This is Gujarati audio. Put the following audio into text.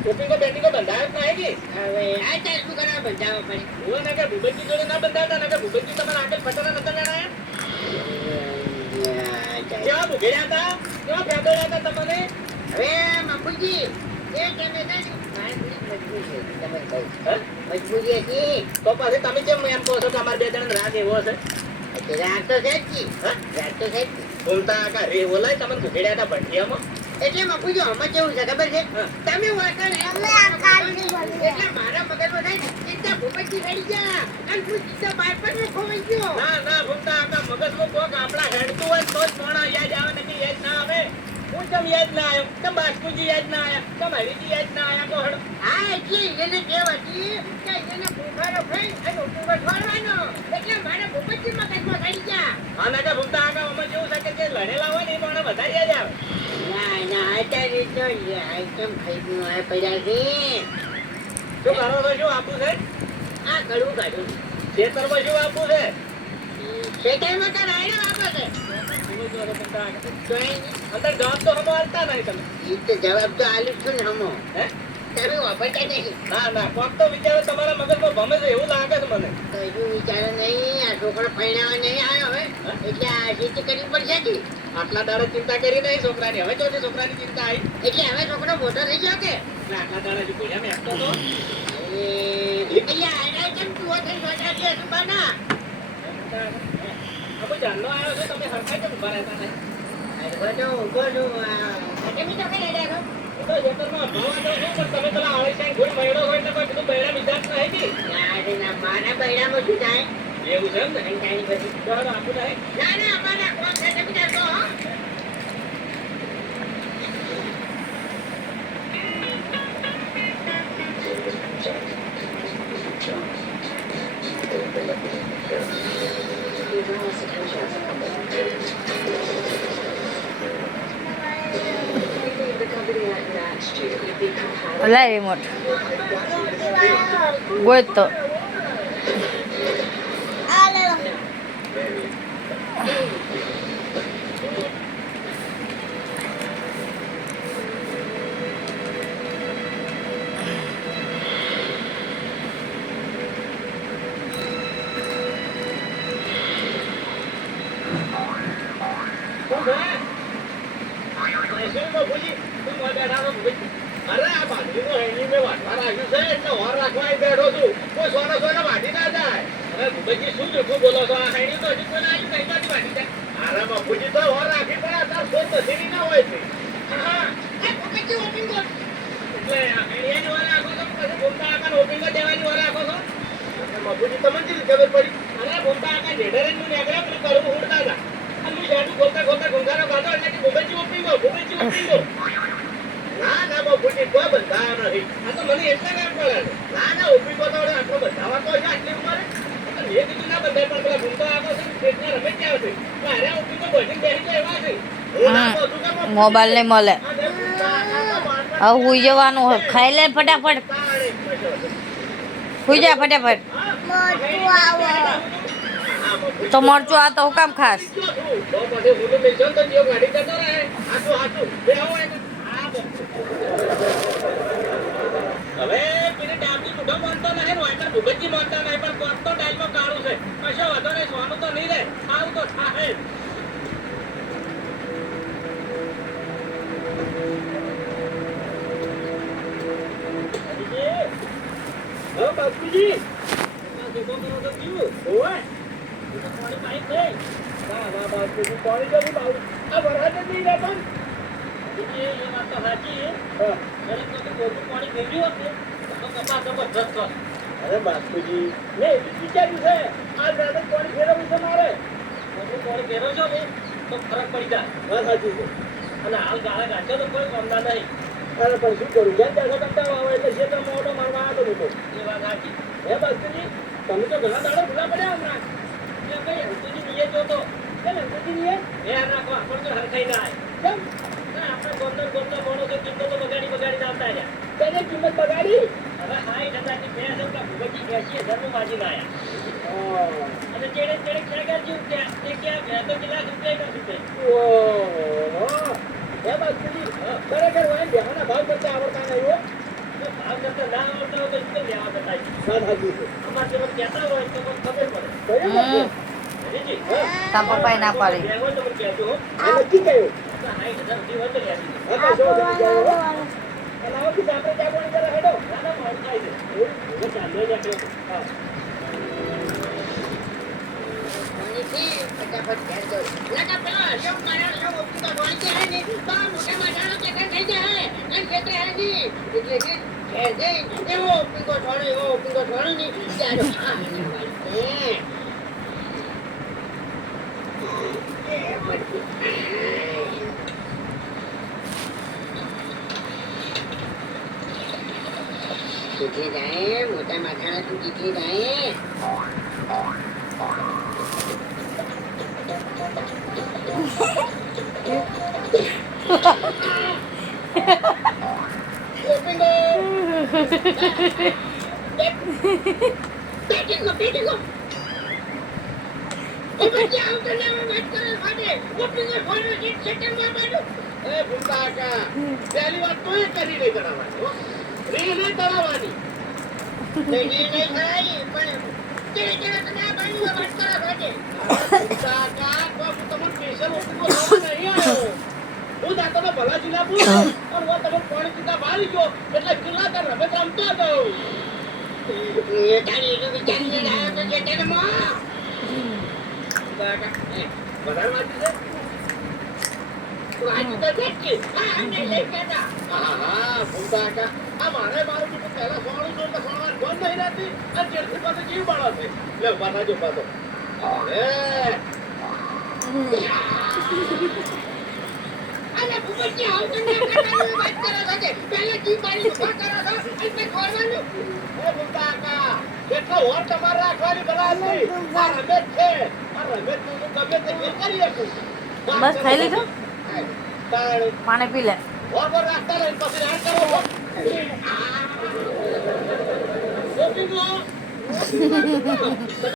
ટોપી કો બેટી કો બંધાયો જ નહીં કે હવે આ ચાલ શું કરવા બંધાવવા પડે? હું ને કે ભૂપતજી જોડે ના બંધાતા ને કે ભૂપતજી તમારા આગળ ફટના નતા લેણા કેવા ભૂગેડ્યા હતા કેવા ફેદોડ્યા હતા તમને હવે બાપુજી એ તમે છે ને મારી થોડી મજબૂરી છે તમે કહો હે? મજબૂરી હતી તો પછી તમે કેમ એમ કહો છો કે અમારા બે જણ રાગ એવો હશે રાત તો છે જ જી. હા? રાત તો છે જ જી. બોલતા કા રે બોલાય તમને ભૂગેડ્યા હતા ભંડિયામાં એટલે બાપુજી આમાં કેવું છે ખબર છે હા. તમે વાંચો ને એટલે મારા મગજમાં થાય ને સીધા ભૂપતજી રહી ગયા અને હું સીધા બાયપાસમાં ખોવાઈ ગયો. ના ના બોલતા આકા મગજમાં કોક આપણા હેડતું હોય તો જ કોણા યાદ આવે ને કે યાદ ના આવે હું કેમ યાદ ના આવ્યો કેમ બાસ્કુજી યાદ ના આયા કેમ હરીજી યાદ ના આયા તો હડ હા એટલે એને કેવ હતી કે એને ભૂખારો ખાઈ અને ઉભો છોડવાનો એટલે મારા ભૂપતજી મગજમાં થઈ ગયા. આને કે બોલતા આકા અમે જેવું છે કે જે લડેલા હોય ને એ પણ વધારે યાદ આવે ના ના અત્યારે તો આઈટમ ખાઈ ગયું આ પડ્યા છે. શું કરો છો શું આપવું છે આ કડવું કાઢું ખેતરમાં શું આપવું છે શેતાઈમાં તો રાયડો આપે છે. અંદર જવાબ તો હમો હાલતા નહીં તમે ઈ તો જવાબ તો આલું છું ને હમો હે તમે વાપરતા નહીં ના ના કોક તો વિચારો તમારા મગજમાં ભમે છે એવું લાગે છે મને તો હજુ વિચારો નહીં આ છોકરો પરણાવવા નહીં આવ્યો હવે એટલે આ જીત કરવી પડશે જ. આટલા દાડા ચિંતા કરી નહીં છોકરાની હવે જો છોકરાની ચિંતા આવી એટલે હવે છોકરો મોટો થઈ ગયો કે એટલે આટલા દાડા જે કોઈ એમ એકતો તો એટલે આના કેમ તું થઈ ગયો છે તું બના હવે જાનનો આવ્યો છે તમે હરખાઈ કેમ ઉભા રહેતા નહીં બધો ઉભો છું તમે તો કઈ રહ્યા છો? તો ખેતરમાં ભાવ આગળ શું પણ તમે પેલા આળીસાઈ ઘોડ મયડો હોય એટલે કોઈ કીધું બૈરા મિજાજ નહીં કી ના મારા બૈરામાં શું થાય એવું છે એમ ને કંટાળી પછી તો હવે આપું નહીં ના અમારા કોમ છે તમે જાતો હો. લા રિમોટ ગોત તો અરે આ બાજરીનો હેંગી મેં વાટવા રાખ્યું છે એટલે હોર રાખવા અહીં બેઠો છું કોઈ સોનો સોનો વાટી ના જાય હવે ભૂપતજી શું જૂઠું બોલો છો આ હેંગી તો હજી કોઈ ના આવ્યું કઈ બાજુ વાટી જાય અરે બાપુજી તો હોર રાખી પડે અત્યારે સોન બસેરી ના હોય છે હા આ પોકેટથી ઓપન કર. એટલે આ હેંગીની હોર રાખો છો પછી ભૂમતા આકાને ઓપિંગો દેવાની હોર રાખો છો બાપુજી તમને કેવી ખબર પડી અરે ભૂમતા આકા ઢેઢરે જ હું નીકળ્યા પેલું કરવું ઉડતા હતા અને હું જાડું ખોલતા ખોલતા ઘૂંઘારો ખાધો એટલે કે ભૂપતજી ઓપિંગો ના ના બાપુજી કોઈ બંધાયો નથી આ તો મને એટલે કામ પડે છે ના ના ઉભી તો આટલો બંધાવા તો છે આટલી ઉંમરે મેં કીધું ના બંધાય પણ પેલા ભૂમતો આપો છે પેટના રમે જ આવે છે અરે ઉભી તો બધી બેસી તો એવા છે હું ના કહું છું કે મોબાઈલ નહીં મળે આ જે ભૂમતા હવે હુઈ જવાનું હોય ખાઈ લે ફટાફટ હુઈ જા ફટાફટ તો મરચું આ તો હું કામ ખાસ તો પછી હું મિલજો તો જીઓ ગાડી જતો રહે આટલું આટલું બે આવો હવે પેલી ડાબી બુઢો માનતો નહીં ને વાયકર ભૂપતજી માનતા નહીં પણ કોક તો ડાયલમાં કાળું છે કશો વાંધો નહીં સોનું તો નહીં રહે આવું તો થાય હા બાપુજી જેટલો કરો તો પીવું હોય પાણી પાણી થઈ વાહ વાહ બાપુજી પાણી જવું બાવું આ વરસાદ જ નહીં રહેતો એ વાત તો સાચી હા પાણી ભેગ્યું હશે તો કપા જબરજસ્ત થશે અરે બાપુજી મેં એટલું વિચાર્યું છે આ રાતે પાણી ફેરવવું છે મારે પાણી ફેરવશો ને તો ફરક પડી જાય વાત સાચી છે અને હાલ ગાળા ગાંચો તો કોઈ કામના નહીં અરે પણ શું કરું જેમ બેઠો કંટાળો આવે એટલે જે તમે ઓટો મારવા આવ્યો હતો એ વાત સાચી હે બાપુજી તમે તો ઘણા દાડો ભૂલા પડ્યા હમણાં કઈ હંતુજી નીએ જોતો કેમ હંતુજી નીએ એ રાખો આપણ તો હરખાઈ ના આવે કેમ આપણે ગોમનો મોણો તો કિંમતો તો બગાડી આવતા રહ્યા તેને કિંમત બગાડી હવે 60,000 ની 2,000 ભૂપતજી 80,000 માજી ના આવ્યા અને ચેડે ખેગર જીવ ત્યાં તે ક્યાં ગયા તો કેટલા રૂપિયા ના રૂપિયા ઓહો એ બાપુજી ખરેખર હોય બેહાના ભાવ કરતા આવડતા નહીં હો આ કરતા ના આવડતા હોય તો શું લેવા બતાય? વાત સાચી છે. અમારે જેમ કહેતા હોય તો મને ખબર પડે. કઈ વાત છે? હરીજી, હા. તાર પપ્પાએ ના પાડી. લેવો તો મને કહેજો, હો. આ નક્કી કર્યું. આ 60,000 સુધી હોય તો લેવી. હા, તો જો તમે જાઓ, હો. અને આવો કીધું આપણે ચા પાણી કરવા હેડો. ના, ના, મોડું થાય છે. હું ચાલ્યો જ આટલો. હા. પાણીથી ફટાફટ ઘેર જાઉં. લગા પેલા હરિયો મારા લો ઓપી તો ઢોળી જાય ને, તો આ મોટા માથાનો ચેતન થઈ જાય. અને ખેતરે આવી. એટલે કે ઘેર જઈ એવો પીંગો ઢોળ્યો ને ત્યારે આ મને વાળી જીતી જાય મોટા માથાના તું જીતી જાય બેઠો એ બચ્ચા આવતો ને વાત કરે ફાડે ઓપીને ફોનો જીત સેકન્ડમાં બાડો એ ભૂલતા કાકા, પહેલી વાત તો એ કરી નહીં કરાવવાની, હો. રીલ નહીં કરાવવાની. નહીં થાય પણ કેડે તમે આ બાણીમાં વાત કરે ફાડે ભૂલતા કાકા, તો હું તમને સ્પેશિયલ ઓપીનો લાવવા નહીં આવ્યો. હું તા તમે ભલા જિલ્લા પૂછો અને હું તમે પાણી પીતા બહાર ગયો એટલે જિલ્લા તાર રમત રમતો હતો. એ તારી એનું વિચારીને લાવ્યો તો સેકન્ડમાં વધારે વાંચી છે? વાત તો સાચી હા અમને લઈ ગયા હા, હા, ભૂલતા કાકા. આ મારે મારું કીધું પહેલા સોનું જોઈને તો સોનવાર બંધ નહીં રહેતી અને જેલથી પાછું જીવ બાળો છે. લે ઉભા થાજો, ઉભા થો. અરે, અરે ભૂપતજી આવતો ને કાકાની વાત કરો છો કે પહેલા જી પાડી ઉભા કરો છો અને પછી ખોરવાનું એ ભૂલતા કાકા, કેટલો હોર તમારે રાખવાની ભલા હતી. આ રમેશ છે. આ રમેશનું હું ગમે તે ફેર કરી શકું. બસ ખાઈ લીધું? તાણ પાણી પી લે. હોર પર રાખતા રહીને પછી રાડ કરો છો. ગોપીનો